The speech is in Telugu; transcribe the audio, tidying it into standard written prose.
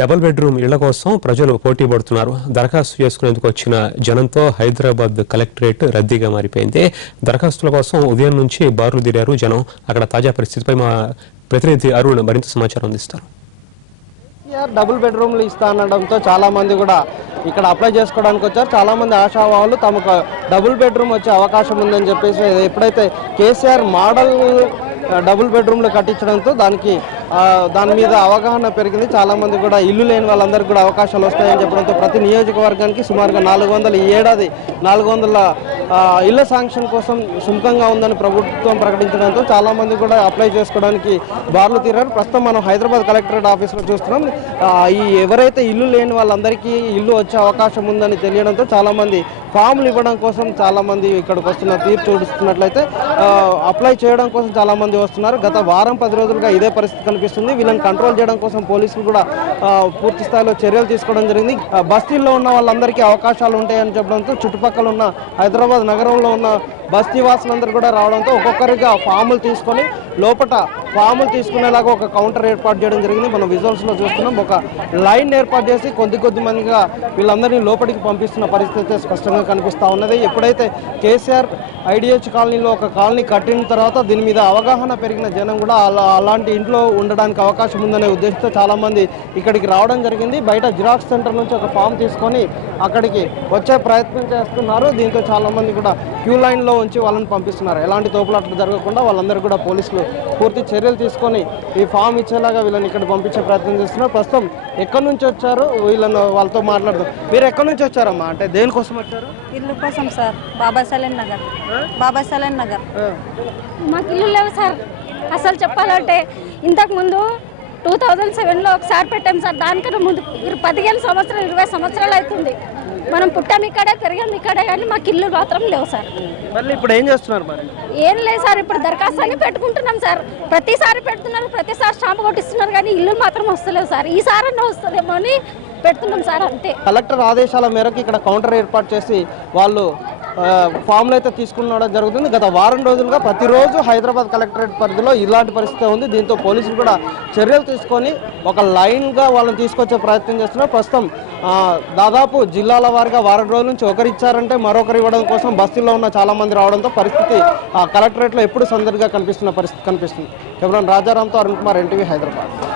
డబుల్ బెడ్రూమ్ ఇళ్ల కోసం ప్రజలు పోటీ పడుతున్నారు. దరఖాస్తు చేసుకునేందుకు వచ్చిన జనంతో హైదరాబాద్ కలెక్టరేట్ రద్దీగా మారిపోయింది. దరఖాస్తుల కోసం ఉదయం నుంచి బారులు తీరారు జనం. అక్కడ తాజా పరిస్థితిపై మా ప్రతినిధి అరుణ్ మరింత సమాచారం అందిస్తారు. డబుల్ బెడ్రూమ్లు ఇస్తానడంతో చాలా మంది కూడా ఇక్కడ అప్లై చేసుకోవడానికి వచ్చారు. చాలా మంది ఆశావాహులు తమకు డబుల్ బెడ్రూమ్ వచ్చే అవకాశం ఉందని చెప్పేసి ఎప్పుడైతే కేసీఆర్ మోడల్ డబుల్ బెడ్రూమ్లు కట్టించడంతో దాని మీద అవగాహన పెరిగింది. చాలా మంది కూడా ఇల్లు లేని వాళ్ళందరికీ కూడా అవకాశాలు వస్తాయని చెప్పడంతో ప్రతి నియోజకవర్గానికి సుమారుగా 400 ఈ ఏడాది 400 ఇళ్ల శాంక్షన్ కోసం సుముఖంగా ఉందని ప్రభుత్వం ప్రకటించడంతో చాలా మంది కూడా అప్లై చేసుకోవడానికి బార్లు తీరారు. ప్రస్తుతం మనం హైదరాబాద్ కలెక్టరేట్ ఆఫీస్లో చూస్తున్నాం. ఎవరైతే ఇల్లు లేని వాళ్ళందరికీ ఇల్లు వచ్చే అవకాశం ఉందని తెలియడంతో చాలా మంది ఫామ్లు ఇవ్వడం కోసం చాలా మంది ఇక్కడికి వస్తున్నారు. తీరు చూస్తున్నట్లయితే అప్లై చేయడం కోసం చాలా మంది వస్తున్నారు. గత వారం 10 రోజులుగా ఇదే పరిస్థితి కనిపిస్తుంది. వీళ్ళని కంట్రోల్ చేయడం కోసం పోలీసులు కూడా పూర్తి స్థాయిలో చర్యలు తీసుకోవడం జరిగింది. బస్తీల్లో ఉన్న వాళ్ళందరికీ అవకాశాలు ఉంటాయని చెప్పడంతో చుట్టుపక్కల ఉన్న హైదరాబాద్ నగరంలో ఉన్న బస్తీ వాసులందరూ కూడా రావడంతో ఒక్కొక్కరిగా ఫాములు తీసుకొని లోపల ఫాములు తీసుకునేలాగా ఒక కౌంటర్ ఏర్పాటు చేయడం జరిగింది. మనం విజువల్స్లో చూస్తున్నాం. ఒక లైన్ ఏర్పాటు చేసి కొద్ది మందిగా వీళ్ళందరినీ లోపలికి పంపిస్తున్న పరిస్థితి స్పష్టంగా కనిపిస్తూ ఉన్నది. ఎప్పుడైతే కేసీఆర్ ఐడిహెచ్ కాలనీలో ఒక కాలనీ కట్టిన తర్వాత దీని మీద అవగాహన పెరిగిన జనం కూడా అలాంటి ఇంట్లో ఉండడానికి అవకాశం ఉందనే ఉద్దేశంతో చాలామంది ఇక్కడికి రావడం జరిగింది. బయట జిరాక్స్ సెంటర్ నుంచి ఒక ఫామ్ తీసుకొని అక్కడికి వచ్చే ప్రయత్నం చేస్తున్నారు. దీంతో చాలామంది కూడా క్యూ లైన్లో ఉంచి వాళ్ళని పంపిస్తున్నారు. ఎలాంటి తోపులాట్లు జరగకుండా వాళ్ళందరూ కూడా పోలీసులు పూర్తి చర్యలు తీసుకొని ఈ ఫామ్ ఇచ్చేలాగా వీళ్ళని ఇక్కడ పంపించే ప్రయత్నం చేస్తున్నారు. ప్రస్తుతం ఎక్కడి నుంచి వచ్చారు వాళ్ళతో మాట్లాడదాం. మీరు ఎక్కడి నుంచి వచ్చారమ్మా? అంటే దేనికోసం వచ్చారు? ఇల్లు కోసం సార్. బాబాసాలెన్ నగర్ మాకు ఇల్లు లేవు సార్. అసలు చెప్పాలంటే ఇంతకుముందు 2007లో ఒకసారి పెట్టాం సార్. దానికన్నా ముందు 15 సంవత్సరాలు 20 సంవత్సరాలు అవుతుంది. మనం పుట్టాం ఇక్కడే, పెరిగాం ఇక్కడే, కానీ మాకు ఇల్లు మాత్రం లేవు సార్. మళ్ళీ ఇప్పుడు ఏం చేస్తున్నారు? మరి ఏం లేదు సార్. ఇప్పుడు దరఖాస్తు అని పెట్టుకుంటున్నాం సార్. ప్రతిసారి పెడుతున్నారు, ప్రతిసారి స్టాంపు కొట్టిస్తున్నారు, కానీ ఇల్లు మాత్రం వస్తలేవు సార్. ఈసారన్నా వస్తుందేమో అని పెడుతున్నాం సార్, అంతే. కలెక్టర్ ఆదేశాల మేరకు ఇక్కడ కౌంటర్ ఏర్పాటు చేసి వాళ్ళు ఫామ్లు అయితే తీసుకునడం జరుగుతుంది. గత వారం రోజులుగా ప్రతిరోజు హైదరాబాద్ కలెక్టరేట్ పరిధిలో ఇలాంటి పరిస్థితి ఉంది. దీంతో పోలీసులు కూడా చర్యలు తీసుకొని ఒక లైన్గా వాళ్ళని తీసుకొచ్చే ప్రయత్నం చేస్తున్నారు. ప్రస్తుతం దాదాపు జిల్లాల వారిగా వారం రోజుల నుంచి ఒకరు ఇచ్చారంటే మరొకరు ఇవ్వడం కోసం బస్తీల్లో ఉన్న చాలా మంది రావడంతో పరిస్థితి కలెక్టరేట్లో ఎప్పుడు సందడిగా కనిపిస్తున్న పరిస్థితి కనిపిస్తుంది. కేవలం రాజారాంతో అరుణ్ కుమార్, NTV, హైదరాబాద్.